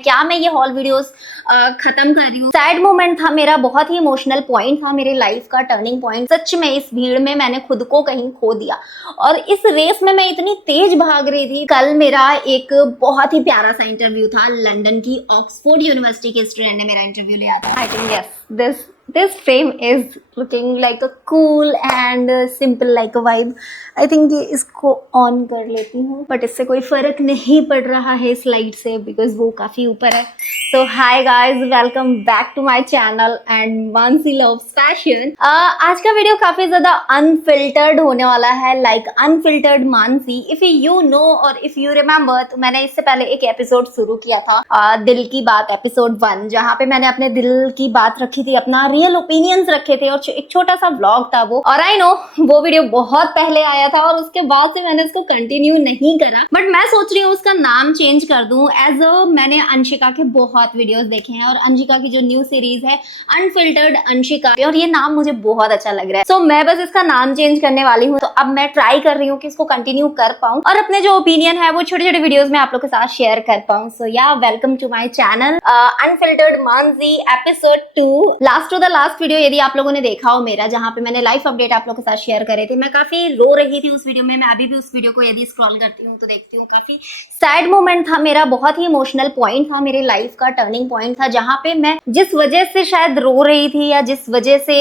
क्या मैं ये हॉल वीडियोस खत्म कर रही हूँ। सैड मोमेंट था मेरा, बहुत ही इमोशनल पॉइंट था मेरे लाइफ का, टर्निंग पॉइंट। सच में इस भीड़ में मैंने खुद को कहीं खो दिया और इस रेस में मैं इतनी तेज भाग रही थी। कल मेरा एक बहुत ही प्यारा सा इंटरव्यू था, लंदन की ऑक्सफोर्ड यूनिवर्सिटी के स्टूडेंट ने मेरा इंटरव्यू लिया था। I think yes, this frame is looking like a cool and simple like a vibe. I think ये इसको ऑन कर लेती हूँ, बट इससे कोई फर्क नहीं पड़ रहा है स्लाइड से, बिकॉज वो काफी ऊपर है। So hi guys, welcome back to my channel and Mansi loves fashion. आज का वीडियो काफी ज्यादा अनफिल्टर्ड होने वाला है, like unfiltered Mansi. If you know और इफ यू रिमेम्बर, तो मैंने इससे पहले एक एपिसोड शुरू किया था, दिल की बात एपिसोड 1, जहाँ पे मैंने अपने दिल की बात रखी थी, अपना रियल ओपिनियंस रखे थे और एक छोटा सा व्लॉग था वो। और आई नो वो वीडियो बहुत पहले आया था और उसके बाद से मैंने इसको कंटिन्यू नहीं करा, बट मैं सोच रही हूँ उसका नाम चेंज कर दूं। एज मैंने अंशिका के बहुत वीडियोस देखे हैं और अंशिका की जो न्यू सीरीज है अनफिल्टर्ड अंशिका, और ये नाम मुझे बहुत अच्छा लग रहा है। सो मैं बस इसका नाम चेंज करने वाली हूँ। तो अब मैं ट्राई कर रही हूँ कि इसको कंटिन्यू कर पाऊँ और अपने जो ओपिनियन है वो छोटे छोटे वीडियोस में आप लोग के साथ शेयर कर पाऊँ। So yeah welcome to my channel unfiltered Mansi episode 2। Last to the last video यदि आप लोगों ने देखा हो मेरा, जहाँ पे मैंने लाइफ अपडेट आप लोगों के साथ शेयर करे थे, मैं काफी रो रही थी उस वीडियो में। मैं अभी भी उस वीडियो को यदि स्क्रॉल करती हूँ तो देखती हूँ, काफी सैड मोमेंट था मेरा, बहुत ही इमोशनल पॉइंट था मेरे लाइफ का, टर्निंग पॉइंट था, जहाँ पे मैं जिस वजह से शायद रो रही थी या जिस वजह से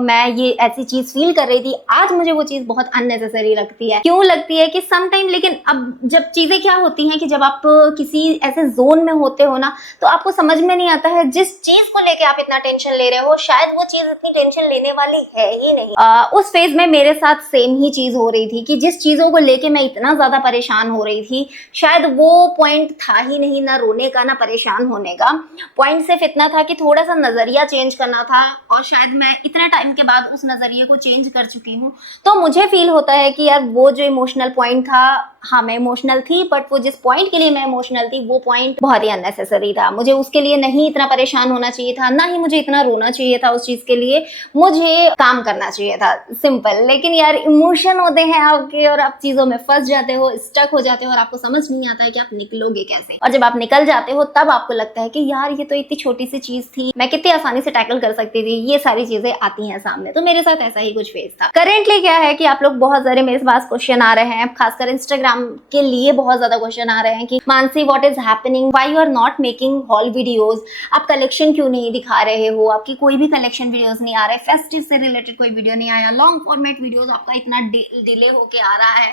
मैं ये ऐसी चीज फील कर रही थी, आज मुझे वो चीज बहुत अननेसेसरी लगती है। क्यों लगती है कि समटाइम, लेकिन अब जब चीजें क्या होती हैं कि जब आप किसी ऐसे जोन में होते हो ना, तो आपको समझ में नहीं आता है जिस चीज को लेके आप इतना टेंशन ले रहे हो, शायद वो चीज इतनी टेंशन लेने वाली है ही नहीं। उस फेज में मेरे साथ सेम ही चीज हो रही थी कि जिस चीजों को लेके मैं इतना ज्यादा परेशान हो रही थी, शायद वो पॉइंट था ही नहीं, ना रोने का ना परेशान होने का। पॉइंट सिर्फ इतना था कि थोड़ा सा नजरिया चेंज करना था, और शायद मैं इतने टाइम के बाद उस नजरिए को चेंज कर चुकी हूँ। तो मुझे फील होता है कि यार वो जो इमोशनल पॉइंट था, हाँ मैं इमोशनल थी, बट वो जिस पॉइंट के लिए मैं इमोशनल थी वो पॉइंट बहुत ही अननेसेसरी था। मुझे उसके लिए नहीं इतना परेशान होना चाहिए था, ना ही मुझे इतना रोना चाहिए था उस चीज के लिए। मुझे काम करना चाहिए था, सिंपल। लेकिन यार इमोशन होते हैं आपके और आप चीजों में फंस जाते हो, स्टक हो जाते हो और आपको समझ नहीं आता है कि आप निकलोगे कैसे। और जब आप निकल जाते हो तब आपको लगता है कि यार ये तो इतनी छोटी सी चीज थी, मैं कितनी आसानी से टैकल कर सकती थी। ये सारी चीजें आती हैं सामने। तो मेरे साथ ऐसा ही कुछ फेस था। करेंटली क्या है कि आप लोग बहुत सारे मेरे पास क्वेश्चन आ रहे हैं, खासकर इंस्टाग्राम के लिए बहुत ज्यादा क्वेश्चन आ रहे हैं कि Mansi what is happening, why you are not making haul videos, आप कलेक्शन क्यों नहीं दिखा रहे हो, आपकी कोई भी कलेक्शन वीडियोस नहीं आ रहे, फेस्टिव से रिलेटेड कोई वीडियो नहीं आया, लॉन्ग फॉर्मेट वीडियोस आपका इतना डिले होके आ रहा है,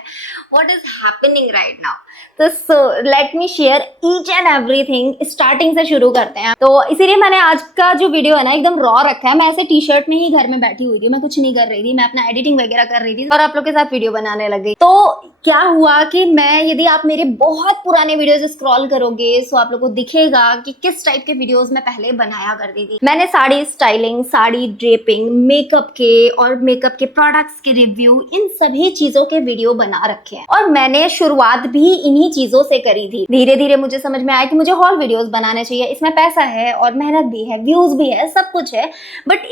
what is happening right now. तो let me share each and everything. Starting से शुरू करते हैं। तो इसीलिए मैंने आज का जो वीडियो है ना एकदम रॉ रखा है। मैं ऐसे टी शर्ट में ही घर में बैठी हुई थी, मैं कुछ नहीं कर रही थी, मैं अपना एडिटिंग वगैरह कर रही थी और आप लोग के साथ वीडियो बनाने लग गई। तो क्या हुआ कि मैं, यदि आप मेरे बहुत पुराने वीडियोस स्क्रॉल करोगे तो आप लोगों को दिखेगा कि किस टाइप के वीडियोस मैं पहले बनाया करती थी। मैंने sari styling, sari draping, makeup के और मेकअप के प्रोडक्ट्स के रिव्यू, इन सभी चीजों के वीडियो बना रखे हैं और मैंने शुरुआत भी इन्हीं चीजों से करी थी। धीरे धीरे मुझे समझ में आया कि मुझे हॉल वीडियोस बनाने चाहिए, इसमें पैसा है और मेहनत भी है, व्यूज भी है, सब कुछ है। बट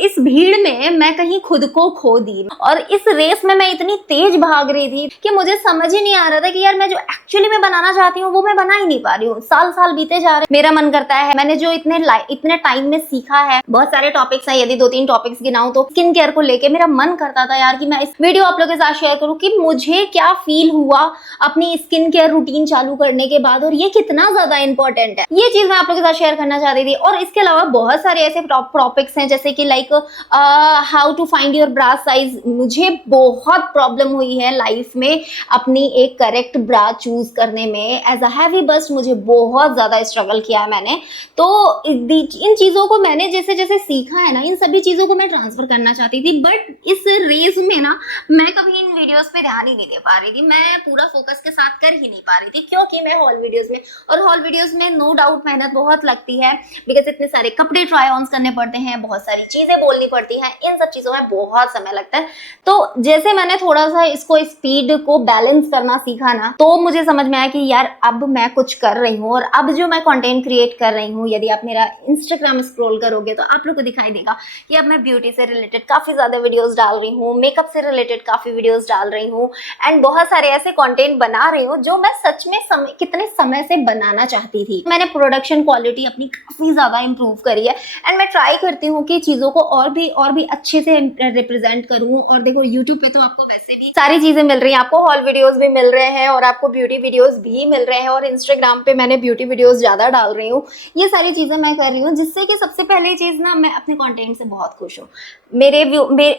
इस भीड़ में मैं कहीं खुद को खो दी और इस रेस में मैं इतनी तेज भाग रही थी कि मुझे समझ ही नहीं आ रहा था कि यार मैं जो एक्चुअली में बनाना चाहती हूँ वो मैं बना ही नहीं पा रही हूँ। साल बीते जा रहे, मेरा मन करता है, मैंने जो इतने टाइम में सीखा है, बहुत सारे टॉपिक्स हैं, यदि 2-3 टॉपिक्स गिनाऊं तो स्किन केयर को लेके मेरा मन करता था यार कि मैं इस वीडियो आप लोगों के साथ शेयर करूं कि मुझे क्या फील हुआ अपनी स्किन केयर रूटीन चालू करने के बाद और ये कितना ज्यादा इंपॉर्टेंट है। ये चीज मैं आप लोगों के साथ शेयर करना चाहती थी। और इसके अलावा बहुत सारे ऐसे टॉपिक्स हैं जैसे कि like how to find your bra size. मुझे बहुत प्रॉब्लम हुई है लाइफ में अपनी एक करेक्ट ब्रा चूज करने में। एज अ हैवी बस्ट मुझे बहुत ज्यादा स्ट्रगल किया है मैंने। तो इन चीजों को मैंने जैसे जैसे सीखा है ना, इन सभी चीजों को मैं ट्रांसफर करना चाहती थी। बट इस रेस में ना मैं कभी इन वीडियोस पे ध्यान ही नहीं दे पा रही थी, मैं पूरा फोकस के साथ कर ही नहीं पा रही थी, क्योंकि मैं हॉल वीडियोस में, और हॉल वीडियोस में नो डाउट मेहनत बहुत लगती है, बिकॉज इतने सारे कपड़े ट्राई ऑन करने पड़ते हैं, बहुत सारी चीजें बोलनी पड़ती हैं, इन सब चीजों में बहुत समय लगता है। तो जैसे मैंने थोड़ा सा इसको स्पीड को बैलेंस करना सीखा ना, तो मुझे समझ में आया कि यार अब मैं कुछ कर रही हूँ और अब जो मैं कंटेंट क्रिएट कर रही हूँ, यदि आप मेरा इंस्टाग्राम स्क्रॉल करोगे तो आप लोग को दिखाई देगा कि अब मैं ब्यूटी से रिलेटेड काफी ज्यादा वीडियोस डाल रही हूँ, मेकअप से रिलेटेड काफी वीडियोस डाल रही हूँ एंड बहुत सारे ऐसे कंटेंट बना रही हूँ जो मैं सच में कितने समय से बनाना चाहती थी। मैंने प्रोडक्शन क्वालिटी अपनी काफी ज्यादा इंप्रूव करी है एंड मैं ट्राई करती हूँ कि चीजों को और भी अच्छे से रिप्रेजेंट करूँ। और देखो यूट्यूब पे तो आपको वैसे भी सारी चीजें मिल रही हैं, आपको हॉल वीडियोस भी मिल रहे हैं और आपको ब्यूटी वीडियोस भी मिल रहे हैं और इंस्टाग्राम पे मैंने ब्यूटी वीडियोस ज्यादा डाल रही हूँ। ये सारी चीजें मैं कर रही हूँ जिससे कि सबसे पहली चीज ना, मैं अपने कंटेंट से बहुत खुश हूँ। मेरे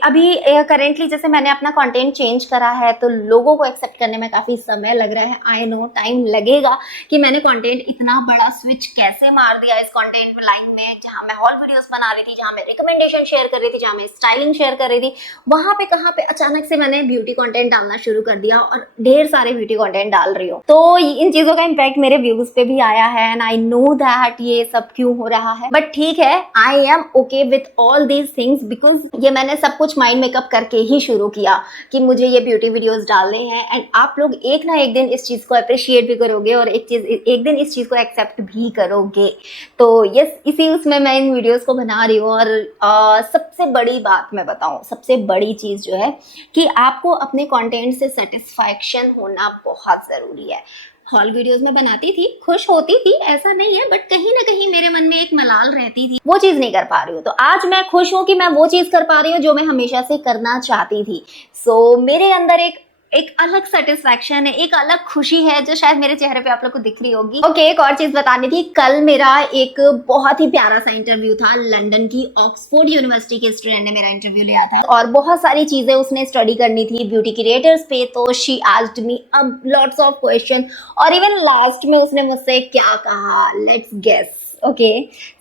अभी करेंटली जैसे मैंने अपना कंटेंट चेंज करा है तो लोगों को एक्सेप्ट करने में काफी समय लग रहा है। आई नो टाइम लगेगा कि मैंने कंटेंट इतना बड़ा स्विच कैसे मार दिया इस कंटेंट लाइन में, जहां मैं हॉल वीडियोस बना रही थी, जहां मैं रिकमेंडेशन शेयर कर रही थी, जहां मैं स्टाइलिंग शेयर कर रही थी, वहां पे कहां पे अचानक से मैंने ब्यूटी कंटेंट डालना शुरू कर दिया और ढेर सारे ब्यूटी कंटेंट डाल रही हूँ। तो इन चीजों का इम्पैक्ट मेरे व्यूज पे भी आया है एंड आई नो दैट ये सब क्यों हो रहा है, बट ठीक है, I am okay with all these things because ये मैंने सब कुछ माइंड मेकअप करके ही शुरू किया कि मुझे ये ब्यूटी वीडियोस डालने हैं एंड आप लोग एक ना एक दिन इस चीज को अप्रिशिएट भी करोगे और एक दिन इस चीज को एक्सेप्ट भी करोगे। तो यस, इसी उसमें मैं इन वीडियोस को बना रही हूँ। और सबसे बड़ी बात मैं बताऊं, सबसे बड़ी चीज जो है कि आपको अपने कंटेंट से सेटिस्फैक्शन होना बहुत जरूरी है। हॉल वीडियोस में बनाती थी, खुश होती थी, ऐसा नहीं है, बट कहीं ना कहीं मेरे मन में एक मलाल रहती थी, वो चीज नहीं कर पा रही हूँ। तो आज मैं खुश हूँ कि मैं वो चीज कर पा रही हूँ जो मैं हमेशा से करना चाहती थी। सो मेरे अंदर एक अलग सेटिस्फैक्शन है, एक अलग खुशी है जो शायद मेरे चेहरे पे आप लोग को दिख रही होगी। ओके, एक और चीज बतानी थी, कल मेरा एक बहुत ही प्यारा सा इंटरव्यू था। लंदन की ऑक्सफोर्ड यूनिवर्सिटी के स्टूडेंट ने मेरा इंटरव्यू लिया था और बहुत सारी चीजें उसने स्टडी करनी थी ब्यूटी क्रिएटर्स पे। तो शी आस्क्ड मी अब लॉट्स ऑफ क्वेश्चन और इवन लास्ट में उसने मुझसे क्या कहा, let's guess. Okay,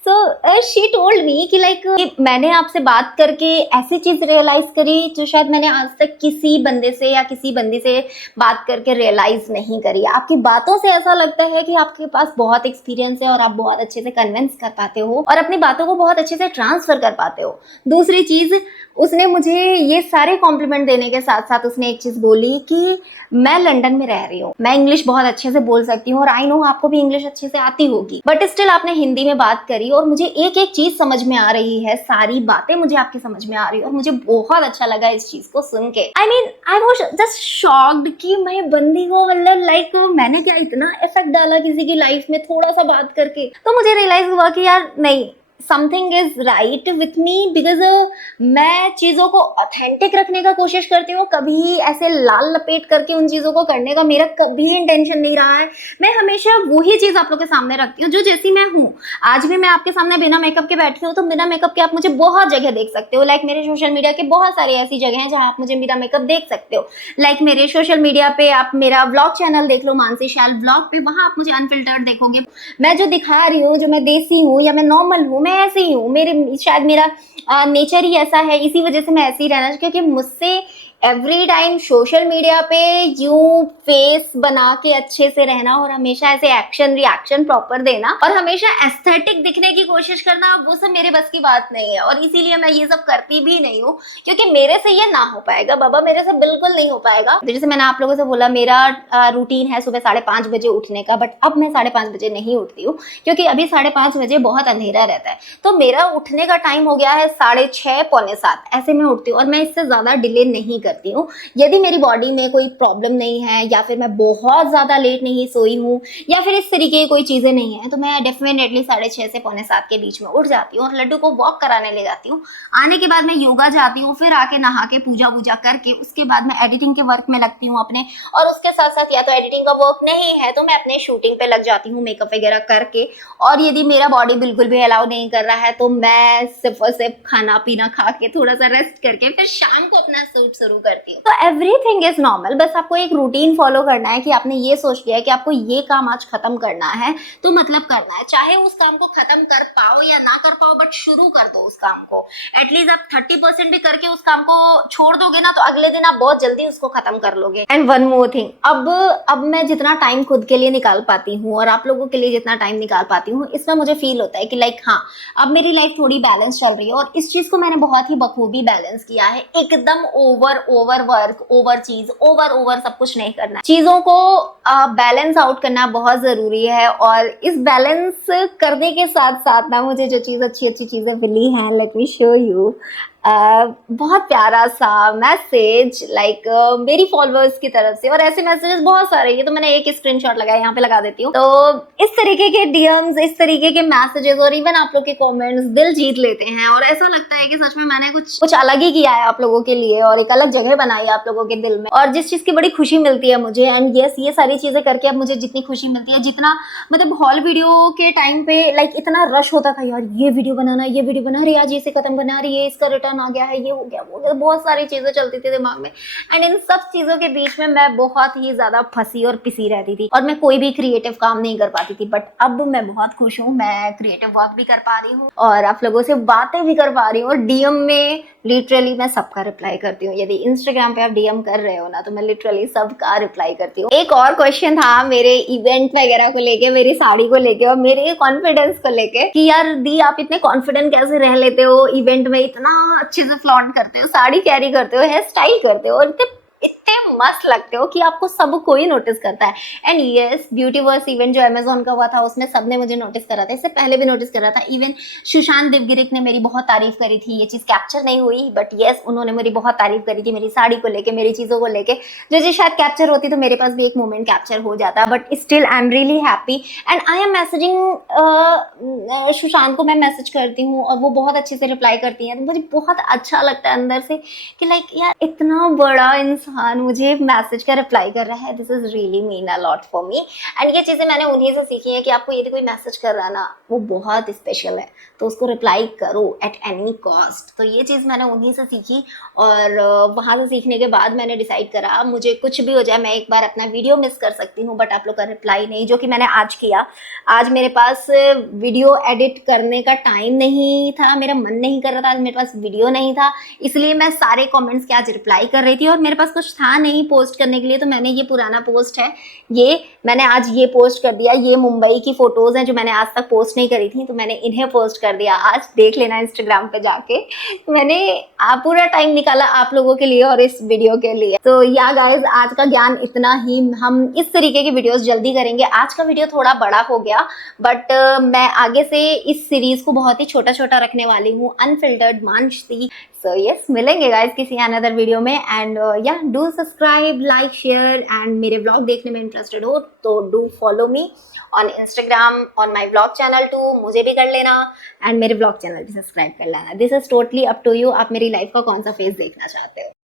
so she told me कि लाइक मैंने आपसे बात करके ऐसी चीज रियलाइज करी जो शायद मैंने आज तक किसी बंदे से या किसी बंदी से बात करके रियलाइज नहीं करी। आपकी बातों से ऐसा लगता है कि आपके पास बहुत एक्सपीरियंस है और आप बहुत अच्छे से कन्विंस कर पाते हो और अपनी बातों को बहुत अच्छे से ट्रांसफर कर पाते हो। दूसरी चीज, उसने मुझे ये सारे कॉम्प्लीमेंट देने के साथ साथ उसने एक चीज बोली कि मैं लंदन में रह रही हूँ, मैं इंग्लिश बहुत अच्छे से बोल सकती हूँ और आई नो आपको भी इंग्लिश अच्छे से आती होगी, बट स्टिल आपने हिंदी में बात करी और मुझे एक एक चीज समझ में आ रही है, सारी बातें मुझे आपकी समझ में आ रही है और मुझे बहुत अच्छा लगा इस चीज को सुन के। I mean I was just shocked कि मैं बंदी को मतलब लाइक मैंने क्या इतना इफेक्ट डाला किसी की लाइफ में थोड़ा सा बात करके। तो मुझे रियलाइज हुआ कि यार नहीं, something is right with me because मैं चीज़ों को ऑथेंटिक रखने का कोशिश करती हूँ, कभी ऐसे लाल लपेट करके उन चीज़ों को करने का मेरा कभी इंटेंशन नहीं रहा है। मैं हमेशा वही चीज़ आप लोग के सामने रखती हूँ जो जैसी मैं हूँ। आज भी मैं आपके सामने बिना मेकअप के बैठी हूँ तो बिना मेकअप के आप मुझे बहुत जगह देख सकते हो। लाइक मेरे सोशल मीडिया के बहुत सारी ऐसी जगह हैं जहाँ आप मुझे बिना मेकअप देख सकते हो। लाइक मेरे सोशल मीडिया पे आप मेरा व्लॉग चैनल देख लो, मानसी शैल व्लॉग पे, वहाँ आप मुझे अनफिल्टर्ड देखोगे। मैं जो दिखा रही हूँ, जो मैं देसी हूँ या मैं नॉर्मल हूँ, मैं ऐसे ही हूँ। मेरे शायद मेरा नेचर ही ऐसा है, इसी वजह से मैं ऐसे ही रहना, क्योंकि मुझसे एवरी टाइम सोशल मीडिया पे यूं फेस बना के अच्छे से रहना और हमेशा ऐसे एक्शन रिएक्शन प्रॉपर देना और हमेशा एस्थेटिक दिखने की कोशिश करना, वो सब मेरे बस की बात नहीं है और इसीलिए मैं ये सब करती भी नहीं हूँ, क्योंकि मेरे से ये ना हो पाएगा बाबा, मेरे से बिल्कुल नहीं हो पाएगा। जैसे मैंने आप लोगों से बोला, मेरा रूटीन है सुबह 5:30 बजे उठने का, बट अब मैं 5:30 बजे नहीं उठती हूँ क्योंकि अभी 5:30 बजे बहुत अंधेरा रहता है। तो मेरा उठने का टाइम हो गया है 6:30 पौने 7, ऐसे में उठती हूँ और मैं इससे ज्यादा डिले नहीं करती हूँ। यदि मेरी बॉडी में कोई प्रॉब्लम नहीं है या फिर मैं बहुत ज्यादा लेट नहीं सोई हूँ या फिर इस तरीके की कोई चीजें नहीं है तो मैं डेफिनेटली 6:30 से पौने 7 के बीच में उठ जाती हूँ और लड्डू को वॉक कराने ले जाती हूँ। आने के बाद मैं योगा जाती हूँ, फिर आके नहा के पूजा वूजा करके उसके बाद मैं एडिटिंग के वर्क में लगती हूँ अपने, और उसके साथ साथ या तो एडिटिंग का वर्क नहीं है तो मैं अपने शूटिंग पे लग जाती हूँ मेकअप वगैरह करके। और यदि मेरा बॉडी बिल्कुल भी अलाउ नहीं कर रहा है तो मैं सिर्फ और सिर्फ खाना पीना खा के थोड़ा सा रेस्ट करके फिर शाम को अपना शूट शुरू करती हूँ। तो एवरीथिंग इज नॉर्मल, बस आपको एक रूटीन फॉलो करना है कि आपने ये सोच लिया है कि आपको ये काम आज खत्म करना है तो मतलब करना है, चाहे उस काम को खत्म कर पाओ या ना कर पाओ, बट शुरू कर दो उस काम को। एटलीस्ट आप 30% भी करके उस काम को छोड़ दोगे ना तो अगले दिन आप बहुत जल्दी उसको खत्म कर लोगे। एंड वन मोर थिंग, अब मैं जितना टाइम खुद के लिए निकाल पाती हूँ और आप लोगों के लिए जितना टाइम निकाल पाती हूँ, इसमें मुझे फील होता है कि लाइक हाँ, अब मेरी लाइफ थोड़ी बैलेंस चल रही है और इस चीज को मैंने बहुत ही बखूबी बैलेंस किया है, एकदम ओवर ओवर वर्क, ओवर चीज, ओवर सब कुछ नहीं करना। चीजों को बैलेंस आउट करना बहुत जरूरी है, और इस बैलेंस करने के साथ साथ ना मुझे जो चीज अच्छी चीजें मिली हैं, लेट मी शो यू। बहुत प्यारा सा मैसेज लाइक मेरी फॉलोअर्स की तरफ से, और ऐसे मैसेजेस बहुत सारे, ये तो मैंने एक स्क्रीनशॉट लगाया, यहाँ पे लगा देती हूँ। तो इस तरीके के डीएम्स, इस तरीके के मैसेजेस और इवन आप लोग के कमेंट्स दिल जीत लेते हैं, और ऐसा लगता है कि सच में मैंने कुछ अलग ही किया है आप लोगों के लिए, और एक अलग जगह बनाई है आप लोगों के दिल में, और जिस चीज की बड़ी खुशी मिलती है मुझे। एंड यस, ये सारी चीजें करके अब मुझे जितनी खुशी मिलती है, जितना मतलब हॉल वीडियो के टाइम पे लाइक इतना रश होता था यार, ये वीडियो बनाना, ये वीडियो बना रही है, आज इसे खत्म बना रही है, इसका रिटर्न आ गया है, ये हो गया, वो हो गया, बहुत सारी चीजें चलती थी दिमाग में। एंड इन सब चीजों के बीच में मैं बहुत ही ज्यादा फंसी और पिसी रहती थी, और मैं कोई भी क्रिएटिव काम नहीं कर पाती थी। बट अब मैं बहुत खुश हूँ, मैं क्रिएटिव वर्क भी कर पा रही हूँ, और आप लोगों से बातें भी कर पा रही हूँ, और डीएम में लिटरली मैं सबका रिप्लाई करती हूँ। यदि इंस्टाग्राम पे आप डीएम कर रहे हो ना, तो मैं लिटरली सबका रिप्लाई करती हूँ। एक और क्वेश्चन था मेरे इवेंट वगैरह को लेके, मेरी साड़ी को लेके और मेरे कॉन्फिडेंस को लेके, कि यार दी आप इतने कॉन्फिडेंट कैसे रह लेते हो, इवेंट में इतना अच्छे से फ्लॉन्ट करते हो, साड़ी कैरी करते हो, हेयर स्टाइल करते हो, और इतने मस्त लगते हो कि आपको सब कोई नोटिस करता है। एंड यस, ब्यूटीवर्स इवेंट जो अमेजोन का हुआ था, उसमें सबने मुझे नोटिस करा था, इससे पहले भी नोटिस करा था। इवन सुशांत देवगिरिक ने मेरी बहुत तारीफ करी थी, ये चीज कैप्चर नहीं हुई, बट यस, उन्होंने मेरी बहुत तारीफ करी थी, मेरी साड़ी को लेके, मेरी चीजों को लेके, जो चीज शायद कैप्चर होती तो मेरे पास भी एक मोमेंट कैप्चर हो जाता। But still I am really happy, and I am messaging Sushant को, मैं मैसेज करती हूँ और वो बहुत अच्छे से रिप्लाई करती है, तो मुझे बहुत अच्छा लगता है अंदर से कि लाइक यार, इतना बड़ा इंसान मुझे मैसेज का रिप्लाई कर रहा है। This is really mean a lot for me. And ये चीजें मैंने उन्हीं से सीखी है कि आपको यदि कोई मैसेज कर रहा है ना, वो बहुत स्पेशल है, तो उसको रिप्लाई करो एट एनी कॉस्ट। तो ये चीज मैंने उन्हीं से सीखी, और वहां से सीखने के बाद मैंने डिसाइड करा, मुझे कुछ भी हो जाए, मैं एक बार अपना वीडियो मिस कर सकती हूँ, बट आप लोग का रिप्लाई नहीं, जो कि मैंने आज किया। आज मेरे पास वीडियो एडिट करने का टाइम नहीं था, मेरा मन नहीं कर रहा था, आज मेरे पास वीडियो नहीं था, इसलिए मैं सारे कमेंट्स के आज रिप्लाई कर रही थी, और मेरे पास कुछ था नहीं पोस्ट करने के लिए। तो मैंने ये पुराना पोस्ट है, ये मैंने आज ये पोस्ट कर दिया। ये मुंबई की फोटोज हैं जो मैंने आज तक पोस्ट नहीं करी थी, तो मैंने इन्हें पोस्ट कर दिया आज, देख लेना इंस्टाग्राम पे जाके। मैंने पूरा टाइम निकाला आप लोगों के लिए और इस वीडियो के लिए। तो या गाइज, आज का ज्ञान इतना ही। हम इस तरीके की वीडियोस जल्दी करेंगे। आज का वीडियो थोड़ा बड़ा हो गया, बट मैं आगे से इस सीरीज को बहुत ही छोटा छोटा रखने वाली हूँ, अनफिल्टर्ड मानसी। सो यस, मिलेंगे गाइज किसी अनदर वीडियो में। And yeah, do subscribe, like, share, and मेरे ब्लॉग देखने में इंटरेस्टेड हो तो do follow me on Instagram, on my blog channel too, मुझे भी कर लेना, एंड मेरे ब्लॉग चैनल भी सब्सक्राइब कर लेना। This is totally up to you, आप मेरी लाइफ का कौन सा फेज देखना चाहते हो।